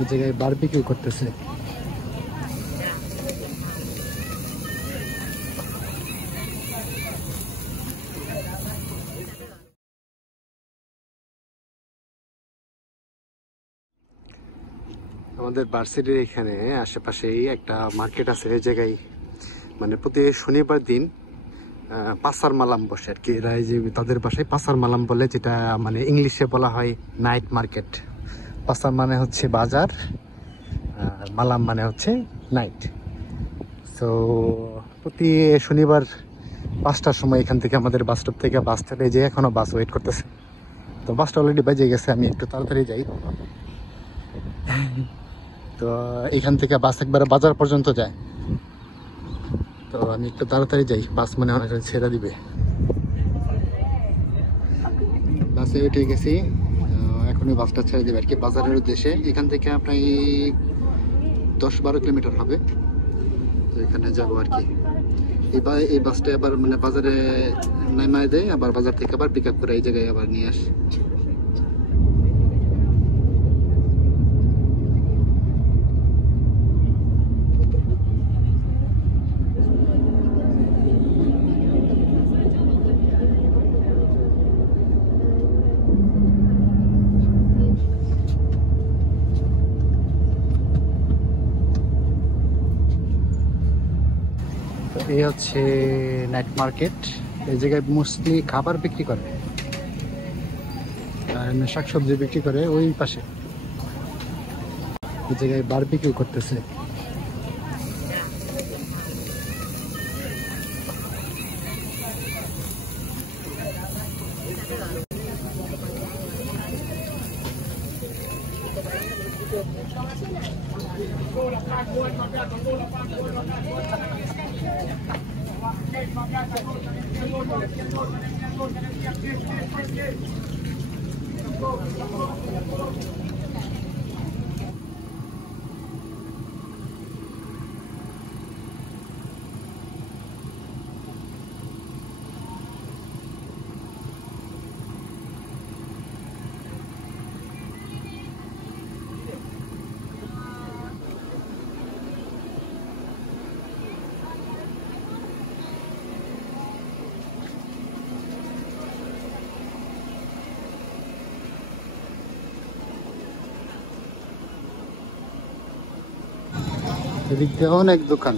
এই জায়গায় বারবিকিউ করতেছে। আমাদের ভার্সিটির এখানে আশেপাশেই একটা মার্কেট আছে। এই জায়গায় মানে প্রতি শনিবার দিন পাসার মালাম বসে আর কি। এরা যে তাদের বাসায় পাসার মালাম বলে, যেটা মানে ইংলিশে বলা হয় নাইট মার্কেট। পাসার মানে হচ্ছে বাজার, আর মালাম মানে হচ্ছে নাইট। তো প্রতি শনিবার 5টার সময় এখান থেকে আমাদের বাস স্টপ থেকে বাস চলে, যে এখনো বাস ওয়েট করতেছে। তো বাসটা অলরেডি বেজে গেছে, আমি একটু তাড়াতাড়ি যাই। তো এখান থেকে বাস একবারে বাজার পর্যন্ত যায়, তো আমি একটু তাড়াতাড়ি যাই, বাস মনে হয় ছেড়ে দিবে। বাসে উঠে গেছি, এখনই বাসটা ছেড়ে দেবে আর কি বাজারের উদ্দেশ্যে। এখান থেকে প্রায় 10-12 কিলোমিটার হবে। তো এখানে যাবো আর কি। এই বাসটা আবার মানে বাজারে নামায় দেয়, আবার বাজার থেকে আবার পিক আপ করে এই জায়গায় আবার নিয়ে আসে। এই হচ্ছে নাইট মার্কেট। এই জায়গায় মোস্টলি খাবার বিক্রি করে, শাকসবজি বিক্রি করে। ওই পাশে এই জায়গায় বারবিকিউ করতেছে। এদিক দিয়ে অনেক দোকান।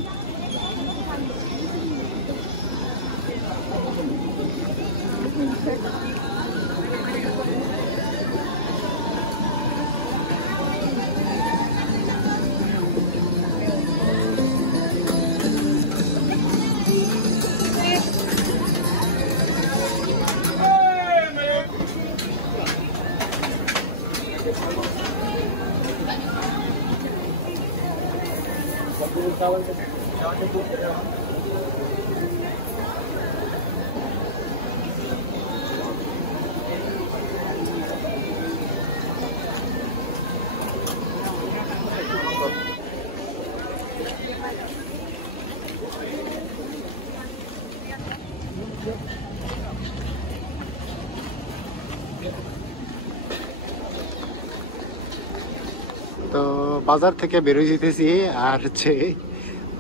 তো বাজার থেকে বেরোয় যেতেছি, আর হচ্ছে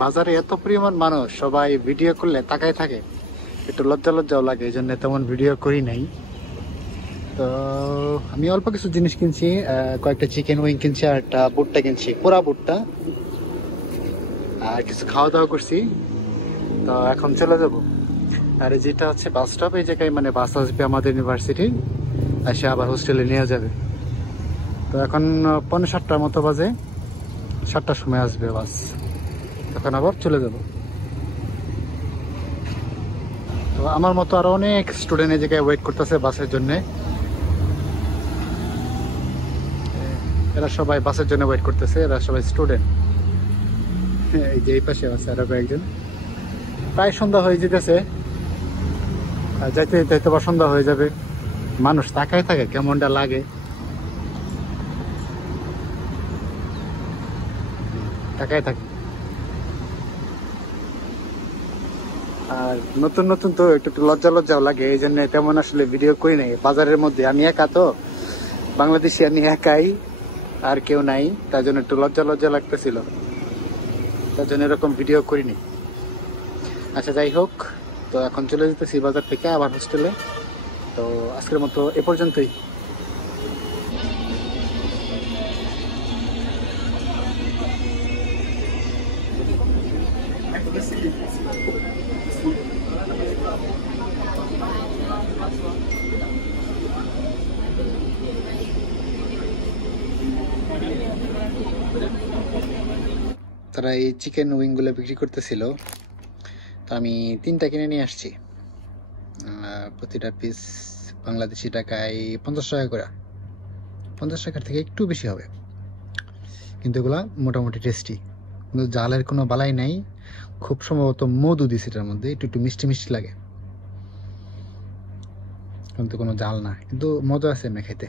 বাজারে এত পরিমাণ মানুষ, সবাই ভিডিও করলে তাকায় থাকে, একটু লজ্জাও লাগে, এই জন্য তেমন ভিডিও করি নাই। তো আমি অল্প কিছু জিনিস কিনছি, কয়েকটা চিকেন উইং কিনছি, আর একটা বুটটা কিনছি, পুরা বুটটা, আর কিছু খাওয়া দাওয়া করছি। তো এখন চলে যাব। আর যেটা হচ্ছে বাস স্টপ, এই জায়গায় মানে বাস আসবে আমাদের ইউনিভার্সিটি, এসে আবার হোস্টেলে নিয়ে যাবে। তো এখন 6:45 মতো বাজে, 7টার সময় আসবে বাস, তখন আবার চলে যাব। তো আমার মতো আরো অনেক স্টুডেন্ট এই জায়গায় ওয়েট করতেছে বাসের জন্য। এরা সবাই বাসের জন্য ওয়েট করতেছে, এরা সবাই স্টুডেন্ট। এই যে এই পাশে আছে আরো কয়েকজন। প্রায় সন্ধ্যা হয়ে যেতেছে, যাইতে যাইতে বা সন্ধ্যা হয়ে যাবে। মানুষ তাকায় থাকে, কেমনটা লাগে। তাকায় থাকে। আর নতুন নতুন তো একটু লজ্জাও লাগে, এই জন্য তেমন আসলে ভিডিও করি নাই। বাজারের মধ্যে আমি একা, তো বাংলাদেশি আমি একাই, আর কেউ নাই, তার জন্য একটু লজ্জা লজ্জা লাগতেছিল, তার জন্য এরকম ভিডিও করিনি। আচ্ছা যাই হোক, তো এখন চলে যেতেছি বাজার থেকে আবার হোস্টেলে। তো আজকের মতো এ পর্যন্তই। তারা এই চিকেন উইংগুলো বিক্রি করতেছিল, তো আমি 3টা কিনে নিয়ে আসছি। প্রতিটা পিস বাংলাদেশি টাকায় 50 টাকা করে, 50 টাকার থেকে একটু বেশি হবে, কিন্তু এগুলা মোটামুটি টেস্টি, কিন্তু জালের কোনো বালাই নাই। খুব সম্ভবত মধু দিছে এটার মধ্যে, একটু একটু মিষ্টি মিষ্টি লাগে, কিন্তু কোনো জাল না, কিন্তু মজা আছে এমনি খেতে।